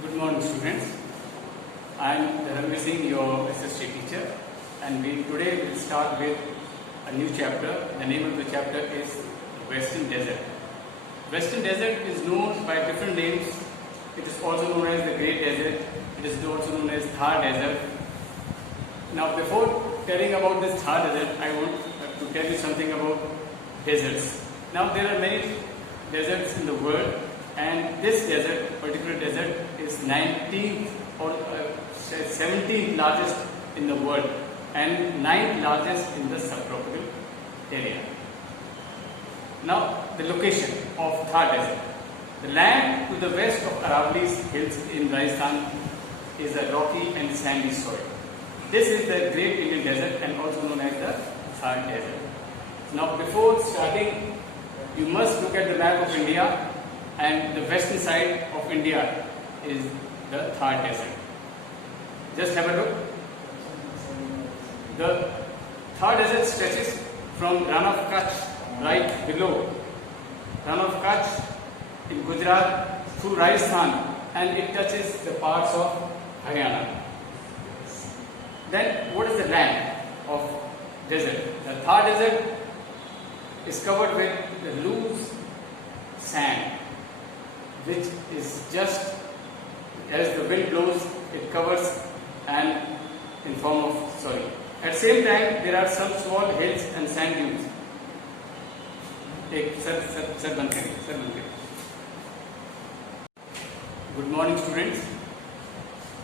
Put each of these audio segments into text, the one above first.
Good morning, students. I am Ranveer Singh, your SST teacher, and today will start with a new chapter. The name of the chapter is Western Desert. Western Desert is known by different names. It is also known as the Great Desert. It is also known as Thar Desert. Now, before telling about this Thar Desert, I want to tell you something about deserts. Now, there are many deserts in the world, and this desert, particular desert, is 19th or 17th largest in the world and 9th largest in the subtropical area. Now, the location of Thar Desert. The land to the west of Aravallis Hills in Rajasthan is a rocky and sandy soil. This is the Great Indian Desert and also known as the Thar Desert. Now, before starting, you must look at the map of India, and the western side of India is the Thar Desert. Just have a look. The Thar Desert stretches from Rann of Kutch right below, Rann of Kutch in Gujarat through Rajasthan, and it touches the parts of Haryana. Then what is the land of desert? The Thar Desert is covered with the loose sand, which is just as the wind blows, it covers and in form of soil. At the same time, there are some small hills and sand dunes. Good morning, students.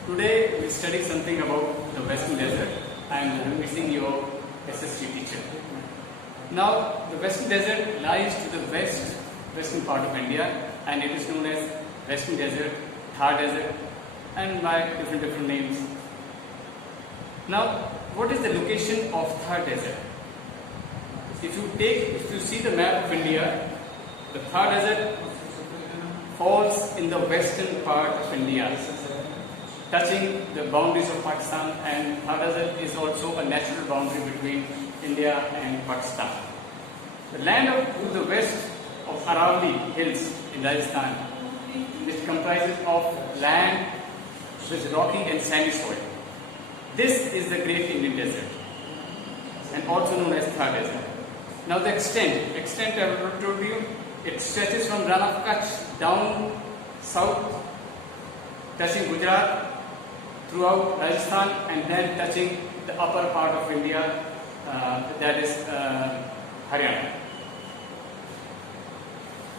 Today we study something about the Western Desert. I am Ranveer Singh, your SST teacher. Now, the Western Desert lies to the western part of India, and it is known as Western Desert, Thar Desert, and by different names. Now, what is the location of Thar Desert? If you see the map of India, the Thar Desert falls in the western part of India, touching the boundaries of Pakistan, and Thar Desert is also a natural boundary between India and Pakistan. The land to the west of Aravalli Hills in Rajasthan, which comprises of land with rocky and sandy soil. This is the Great Indian Desert, and also known as Thar Desert. Now the extent I have told you, it stretches from Rann of Kutch down south, touching Gujarat, throughout Rajasthan, and then touching the upper part of India, that is Haryana.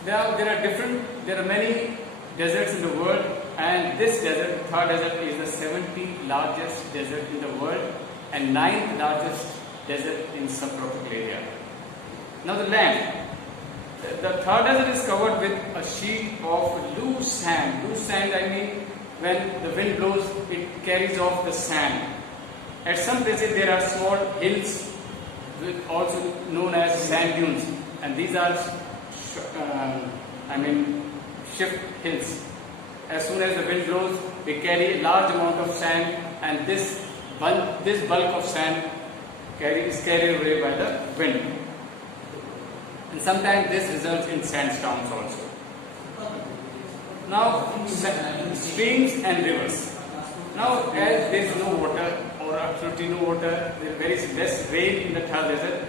There are many deserts in the world, and this desert, Thar Desert, is the 17th largest desert in the world and 9th largest desert in subtropical area. Now the land. The Thar Desert is covered with a sheet of loose sand. Loose sand, I mean, when the wind blows, it carries off the sand. At some places there are small hills, also known as sand dunes, and these are shift hills. As soon as the wind blows, they carry a large amount of sand, and this bulk of sand is carried away by the wind. And sometimes this results in sandstorms also. Now, streams and rivers. Now, as there is no water or absolutely no water, there is very less rain in the Thar Desert.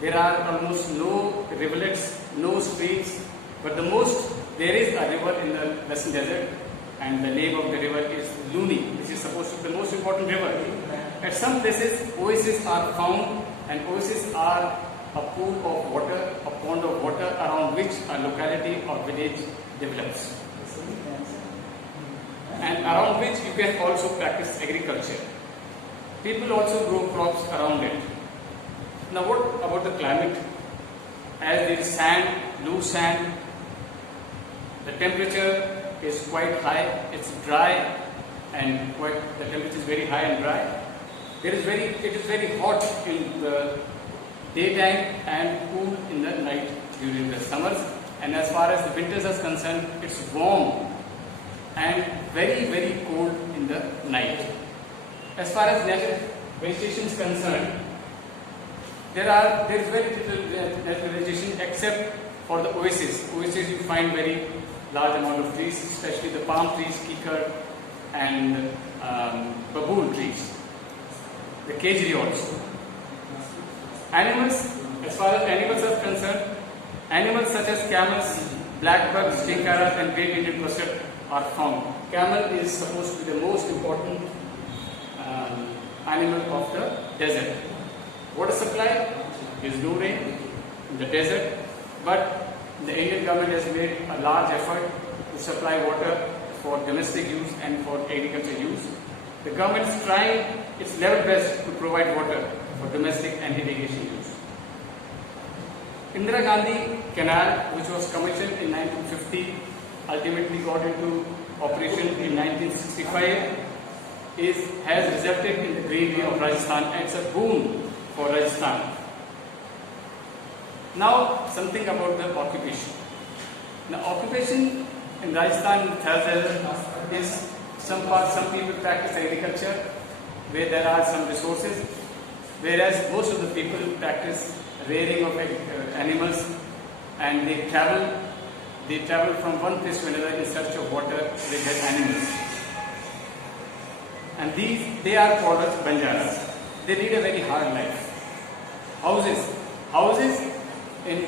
There are almost no rivulets, no streams, but there is a river in the Western Desert, and the name of the river is Luni, which is supposed to be the most important river. At some places, oases are found, and oases are a pool of water, a pond of water around which a locality or village develops, and around which you can also practice agriculture. People also grow crops around it. Now, what about the climate? As there is sand, loose sand, the temperature is quite high. It's dry, and the temperature is very high and dry. It is very hot in the daytime and cool in the night during the summers. And as far as the winters are concerned, it's warm and very cold in the night. As far as natural vegetation is concerned, there is very little natural vegetation except for the oases. Oases you find very large amount of trees, especially the palm trees, kikar, and babool trees. The kejri also. Animals, as far as animals are concerned, animals such as camels, blackbirds, stinkaras, and great Indian bustard are found. Camel is supposed to be the most important animal of the desert. Water supply is no rain in the desert, but the Indian government has made a large effort to supply water for domestic use and for agriculture use. The government is trying its level best to provide water for domestic and irrigation use. Indira Gandhi Canal, which was commissioned in 1950, ultimately got into operation in 1965, has resulted in the greenery of Rajasthan, and it's a boon for Rajasthan. Now, something about the occupation. The occupation in Rajasthan is some people practice agriculture where there are some resources, whereas most of the people practice rearing of animals, and they travel from one place to another in search of water with their animals. And they are called as Banjaras. They lead a very hard life. Houses in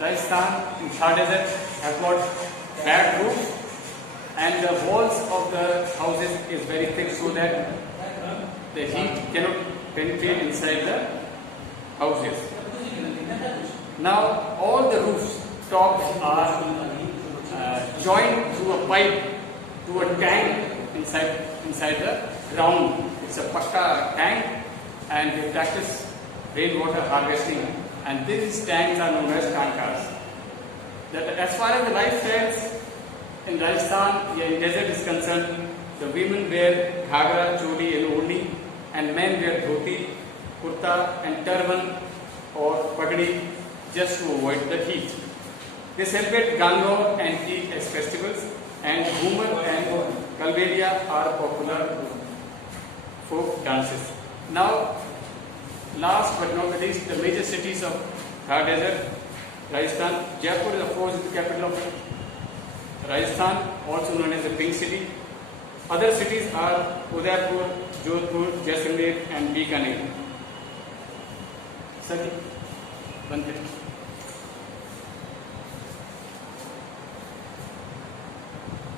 Rajasthan, in Thar Desert, have got flat roofs, and the walls of the houses is very thick so that the heat cannot penetrate inside the houses. Now, all the roofs tops are joined through a pipe to a tank inside the ground. It's a pakka tank, and they practice rainwater harvesting, and these tanks are known as tankas. As far as the lifestyles in Rajasthan, in desert is concerned, the women wear ghagra, choli and odni, and men wear dhoti, kurta and turban or pagdi just to avoid the heat. They celebrate Gangaur and Eid as festivals, and Ghumar and Kalbelia are popular folk dances. Now, last but not the least, the major cities of Thar Desert, Rajasthan. Jaipur is of course the capital of Rajasthan, also known as the Pink City. Other cities are Udaipur, Jodhpur, Jaisalmer and Bikaner. Sir, 150.